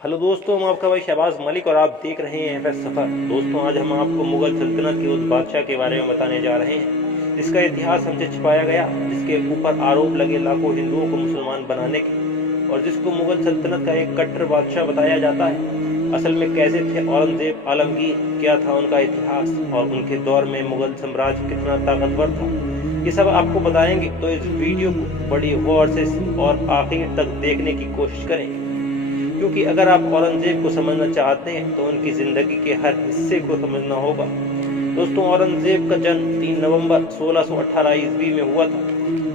Hello दोस्तों, हम आपका भाई शहबाज मलिक और आप देख रहे हैं एफएस सफ़र। दोस्तों, आज हम आपको मुगल सल्तनत के उस बादशाह के बारे में बताने जा रहे हैं जिसका इतिहास हमसे छिपाया गया, जिसके ऊपर आरोप लगे लाखों हिंदुओं को मुसलमान बनाने के, और जिसको मुगल सल्तनत का एक कट्टर बादशाह बताया जाता है। असल में कैसे थे औरंगजेब आलमगीर, क्या था उनका इतिहास और उनके दौर में मुगल साम्राज्य कितना ताकतवर था, ये सब आपको बताएंगे। तो इस वीडियो को बड़ी गौर से और आखिर तक देखने की कोशिश करें, क्योंकि अगर आप औरंगजेब को समझना चाहते हैं तो उनकी ज़िंदगी के हर हिस्से को समझना होगा। दोस्तों, औरंगजेब का जन्म 3 नवंबर 1618 ईस्वी में हुआ था।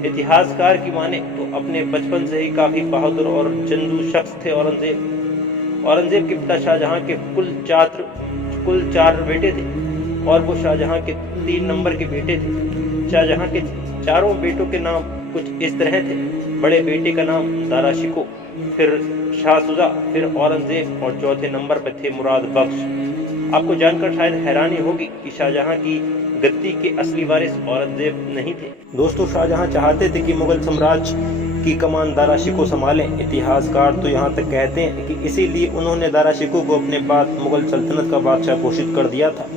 इतिहासकार की माने तो अपने बचपन से ही काफ़ी बहादुर और जंगजू शख्स थे औरंगजेब के पिता शाहजहां के कुल चार बेटे थे और वो शाहजहां के 3 नंबर के बेटे थे। शाहजहां के चारों बेटों के नाम कुछ इस तरह थे। बड़े बेटे का नाम दारा शिकोह, फिर शाह शुजा, फिर औरंगजेब और चौथे नंबर पर थे मुराद बख्श। आपको जानकर शायद हैरानी होगी कि शाहजहां की गद्दी के असली वारिस औरंगजेब नहीं थे। दोस्तों, शाहजहां चाहते थे कि मुगल साम्राज्य की कमान दारा शिकोह संभालें। इतिहासकार तो यहाँ तक कहते हैं कि इसीलिए उन्होंने दारा शिकोह को अपने बाद मुगल सल्तनत का बादशाह घोषित कर दिया था।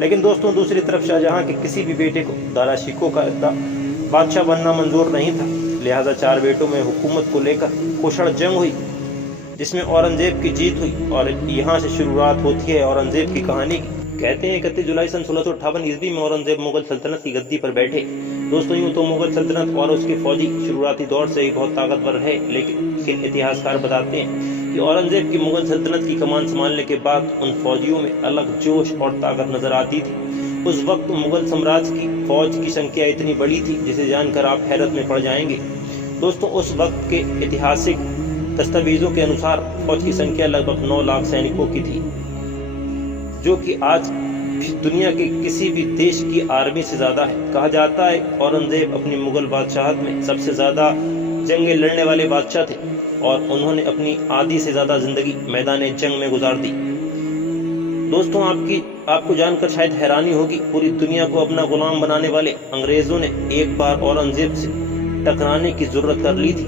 लेकिन दोस्तों, दूसरी तरफ शाहजहां के किसी भी बेटे को दारा शिकोह का बादशाह बनना मंजूर नहीं था। लिहाजा 4 बेटों में हुकूमत को लेकर कुशल जंग हुई, जिसमें औरंगजेब की जीत हुई और यहाँ से शुरुआत होती है औरंगजेब की कहानी की। कहते हैं 31 जुलाई सन 1658 ईस्वी में औरंगजेब मुगल सल्तनत की गद्दी पर बैठे। दोस्तों, यूं तो मुगल सल्तनत और उसके फौजी शुरुआती दौर से ही बहुत ताकतवर है, लेकिन इतिहासकार बताते हैं कि औरंगजेब की मुगल सल्तनत की कमान संभालने के बाद उन फौजियों में अलग जोश और ताकत नजर आती थी। उस वक्त मुगल साम्राज्य की फौज की संख्या इतनी बड़ी थी जिसे जानकर आप हैरत में पड़ जाएंगे। दोस्तों, उस वक्त के ऐतिहासिक दस्तावेजों के अनुसार फौज की संख्या लगभग 9 लाख सैनिकों की थी, जो कि आज दुनिया के किसी भी देश की आर्मी से ज्यादा है। कहा जाता है औरंगजेब अपनी मुगल बादशाहत में सबसे ज्यादा जंगें लड़ने वाले बादशाह थे और उन्होंने अपनी आधी से ज्यादा जिंदगी मैदान जंग में गुजार दी। दोस्तों, आपको जानकर शायद हैरानी होगी, पूरी दुनिया को अपना गुलाम बनाने वाले अंग्रेजों ने एक बार औरंगजेब से टकराने की जरूरत कर ली थी।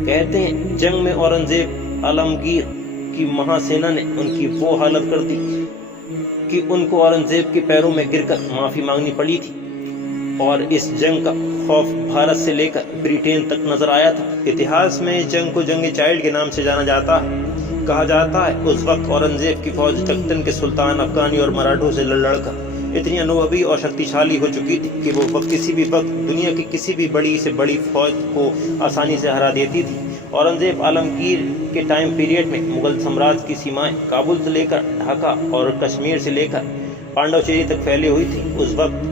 कहते हैं जंग में औरंगजेब आलमगीर की महासेना ने उनकी वो हालत कर दी कि उनको औरंगजेब के पैरों में गिरकर माफी मांगनी पड़ी थी, और इस जंग का खौफ भारत से लेकर ब्रिटेन तक नजर आया था। इतिहास में इस जंग को जंग चाइल्ड के नाम से जाना जाता है। कहा जाता है उस वक्त औरंगजेब की फौज दक्कन के सुल्तान अफगानी और मराठों से लड़कर इतनी अनुभवी और शक्तिशाली हो चुकी थी कि वो किसी भी वक्त दुनिया की किसी भी बड़ी से बड़ी फौज को आसानी से हरा देती थी। औरंगजेब आलमगीर के टाइम पीरियड में मुगल साम्राज्य की सीमाएं काबुल से लेकर ढाका और कश्मीर से लेकर पांडवचेरी तक फैली हुई थी। उस वक्त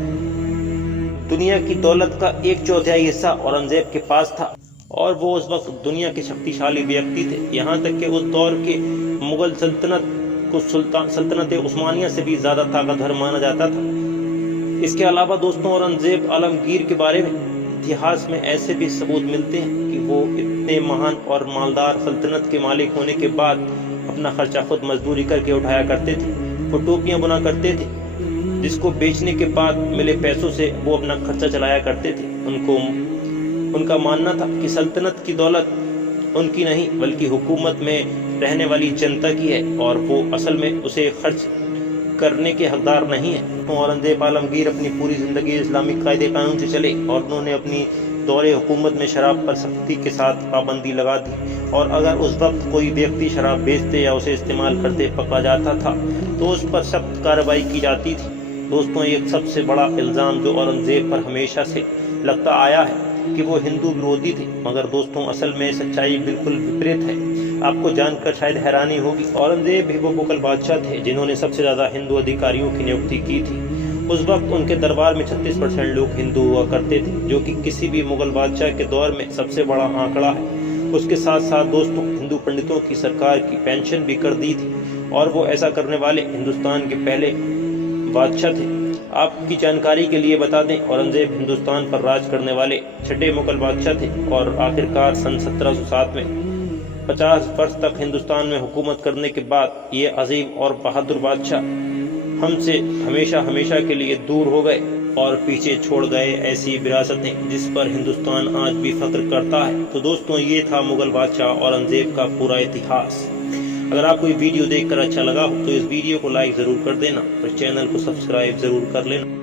दुनिया की दौलत का 1/4 हिस्सा औरंगजेब के पास था और वो उस वक्त दुनिया के शक्तिशाली व्यक्ति थे। यहाँ तक कि उस दौर के मुगल सल्तनत को सल्तनत उस्मानिया से भी ज्यादा ताकतवर माना जाता था। इसके अलावा दोस्तों, औरंगजेब आलमगीर के बारे में इतिहास में ऐसे भी सबूत मिलते हैं कि वो इतने महान और मालदार सल्तनत के मालिक होने के बाद अपना खर्चा खुद मजदूरी करके उठाया करते थे। वो टोपियां बुना करते थे, जिसको बेचने के बाद मिले पैसों से वो अपना खर्चा चलाया करते थे। उनका मानना था कि सल्तनत की दौलत उनकी नहीं बल्कि हुकूमत में रहने वाली जनता की है और वो असल में उसे खर्च करने के हकदार नहीं है। तो औरंगजेब आलमगीर अपनी पूरी जिंदगी इस्लामिक कायदे कानून से चले और उन्होंने अपनी दौरे हुकूमत में शराब पर सख्ती के साथ पाबंदी लगा दी, और अगर उस वक्त कोई व्यक्ति शराब बेचते या उसे इस्तेमाल करते पकड़ा जाता था तो उस पर सख्त कार्रवाई की जाती थी। दोस्तों, एक सबसे बड़ा इल्ज़ाम जो औरंगजेब पर हमेशा से लगता आया है कि वो हिंदू विरोधी थे, मगर दोस्तों असल में सच्चाई बिल्कुल विपरीत है। आपको जानकर शायद हैरानी होगी, औरंगजेब ही वो मुगल बादशाह थे जिन्होंने सबसे ज्यादा हिंदू अधिकारियों की नियुक्ति की थी। उस वक्त उनके दरबार में 36% लोग हिंदू हुआ करते थे, जो कि किसी भी मुगल बादशाह के दौर में सबसे बड़ा आंकड़ा है। उसके साथ साथ दोस्तों, हिंदू पंडितों की सरकार की पेंशन भी कर दी थी और वो ऐसा करने वाले हिंदुस्तान के पहले बादशाह थे। आपकी जानकारी के लिए बता दें, औरंगजेब हिंदुस्तान पर राज करने वाले 6ठे मुगल बादशाह थे और आखिरकार सन 1707 में 50 वर्ष तक हिंदुस्तान में हुकूमत करने के बाद ये अजीम और बहादुर बादशाह हमसे हमेशा के लिए दूर हो गए और पीछे छोड़ गए ऐसी विरासतें जिस पर हिंदुस्तान आज भी फख्र करता है। तो दोस्तों, ये था मुगल बादशाह औरंगजेब का पूरा इतिहास। اگر آپ کو یہ ویڈیو دیکھ کر اچھا لگا ہو تو اس ویڈیو کو لائک ضرور کر دینا اور چینل کو سبسکرائب ضرور کر لینا۔